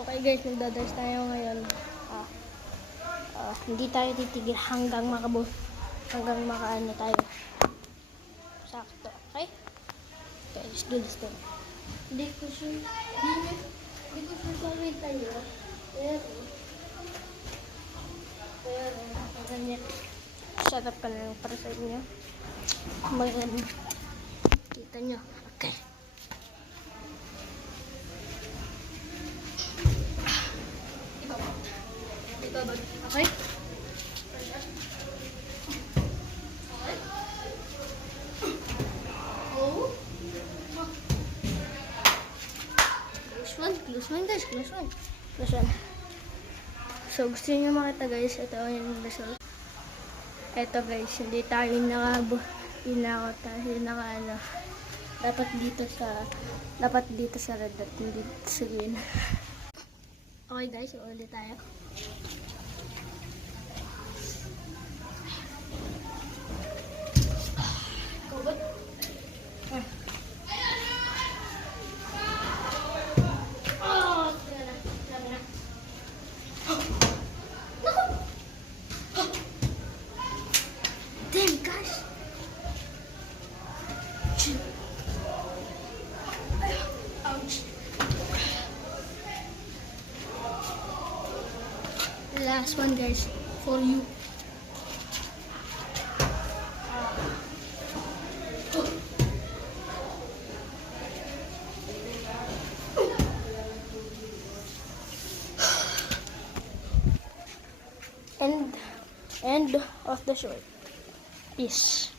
Okay guys, magdadars tayo ngayon. Hindi tayo titigil hanggang makaano tayo. Sakto, okay? Okay, let's do this then. Hindi ko sure gawin tayo. Pero, ganyan. Shut up ka na lang para sa inyo. Kita nyo. Okay. Okay? Oh. Close one guys, close one. So gusto niyo makita guys, ito yung result. Ito guys, hindi tayo dapat dito sa red at hindi sa green. Okay guys, ulit tayo. Damn gosh. Ouch. Last one guys, for you. End of the short. Peace.